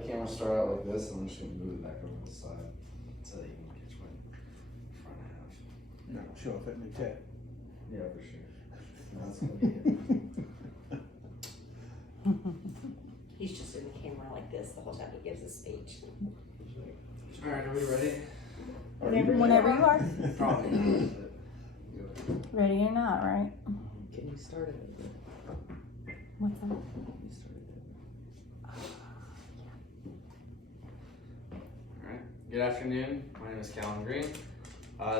the camera start out like this, and I'm just gonna move it back over to the side so that you can catch my front half. No, show off that new tat. Yeah, for sure. That's gonna be it. He's just in the camera like this the whole time he gives his speech. Alright, are we ready? Whenever you are. Probably not, but Ready or not, right? Can you start it? What's that? You started Alright, good afternoon. My name is Calvin Green.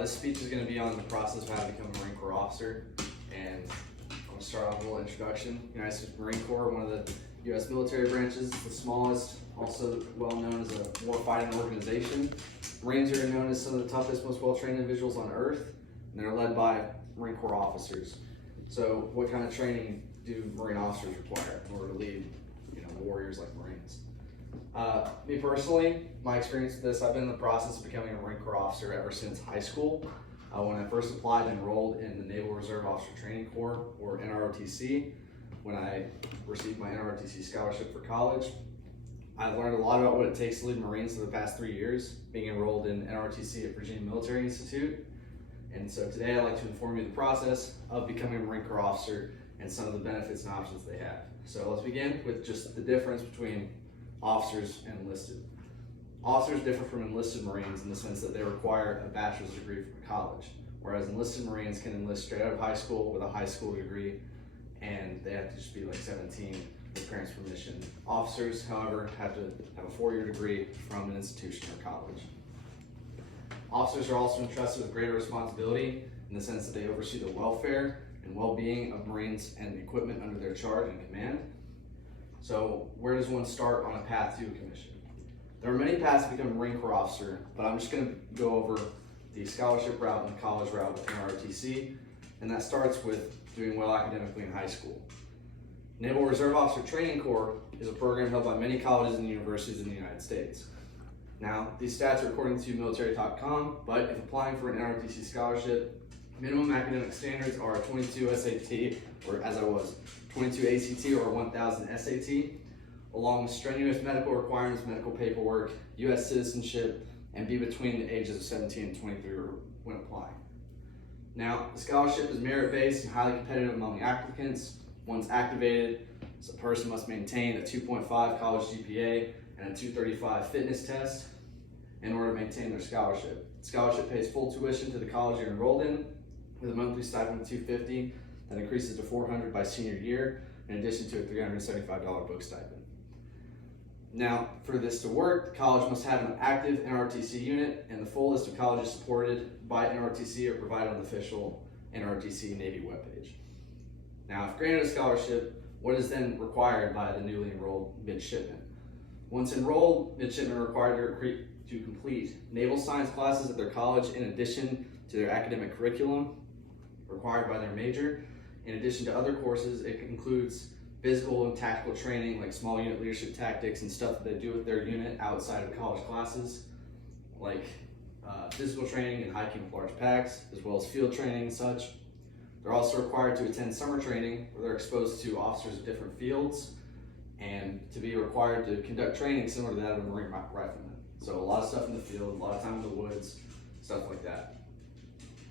This speech is going to be on the process of how to become a Marine Corps officer. And I'm going to start off with a little introduction. United States Marine Corps, one of the U.S. military branches, the smallest, also well known as a warfighting organization. Marines are known as some of the toughest, most well-trained individuals on earth, and they're led by Marine Corps officers. So what kind of training do Marine officers require in order to lead, warriors like Marines? Me personally, my experience with this, I've been in the process of becoming a Marine Corps officer ever since high school. When I first applied and enrolled in the Naval Reserve Officer Training Corps, or NROTC, when I received my NROTC scholarship for college, I've learned a lot about what it takes to lead Marines for the past 3 years, being enrolled in NROTC at Virginia Military Institute. And so today I'd like to inform you of the process of becoming a Marine Corps officer and some of the benefits and options they have. So let's begin with just the difference between officers and enlisted. Officers differ from enlisted Marines in the sense that they require a bachelor's degree from college, whereas enlisted Marines can enlist straight out of high school with a high school degree, and they have to just be like 17 with parents' permission. Officers, however, have to have a 4-year degree from an institution or college. Officers are also entrusted with greater responsibility in the sense that they oversee the welfare and well-being of Marines and the equipment under their charge and command. So where does one start on a path to a commission? There are many paths to become a Marine Corps officer, but I'm just going to go over the scholarship route and the college route with NROTC, and that starts with doing well academically in high school. Naval Reserve Officer Training Corps is a program held by many colleges and universities in the United States. Now, these stats are according to military.com, but if applying for an NROTC scholarship, minimum academic standards are a 22 SAT, or as I was, 22 ACT or 1000 SAT, along with strenuous medical requirements, medical paperwork, U.S. citizenship, and be between the ages of 17 and 23 when applying. Now, the scholarship is merit-based and highly competitive among applicants. Once activated, a person must maintain a 2.5 college GPA and a 235 fitness test in order to maintain their scholarship. The scholarship pays full tuition to the college you're enrolled in, with a monthly stipend of $250 that increases to $400 by senior year, in addition to a $375 book stipend. Now, for this to work, the college must have an active NROTC unit, and the full list of colleges supported by NROTC are provided on the official NROTC Navy webpage. Now, if granted a scholarship, what is then required by the newly enrolled midshipman? Once enrolled, midshipmen are required to complete naval science classes at their college in addition to their academic curriculum required by their major. In addition to other courses, it includes physical and tactical training like small unit leadership tactics and stuff that they do with their unit outside of college classes, like physical training and hiking with large packs, as well as field training and such. They're also required to attend summer training where they're exposed to officers of different fields and to be required to conduct training similar to that of a Marine rifleman. So a lot of stuff in the field, a lot of time in the woods, stuff like that.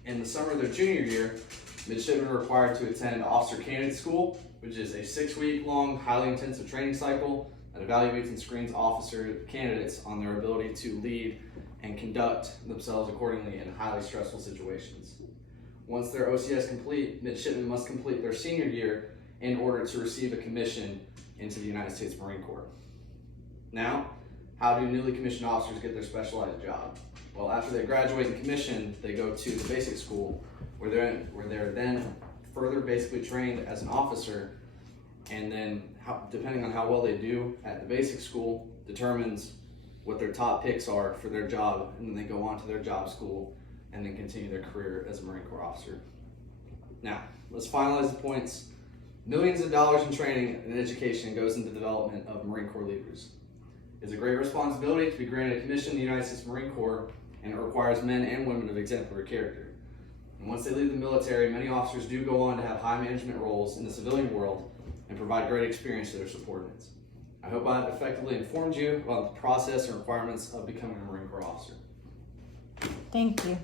In the summer of their junior year, midshipmen are required to attend Officer Candidate School, which is a 6-week-long, highly intensive training cycle that evaluates and screens officer candidates on their ability to lead and conduct themselves accordingly in highly stressful situations. Once their OCS complete, midshipmen must complete their senior year in order to receive a commission into the United States Marine Corps. Now, how do newly commissioned officers get their specialized job? Well, after they graduate and commission, they go to the basic school where they're then further basically trained as an officer, and then depending on how well they do at the basic school determines what their top picks are for their job, and then they go on to their job school and then continue their career as a Marine Corps officer. Now, let's finalize the points. Millions of dollars in training and education goes into the development of Marine Corps leaders. It's a great responsibility to be granted a commission in the United States Marine Corps, and it requires men and women of exemplary character. And once they leave the military, many officers do go on to have high management roles in the civilian world and provide great experience to their subordinates. I hope I've effectively informed you about the process and requirements of becoming a Marine Corps officer. Thank you.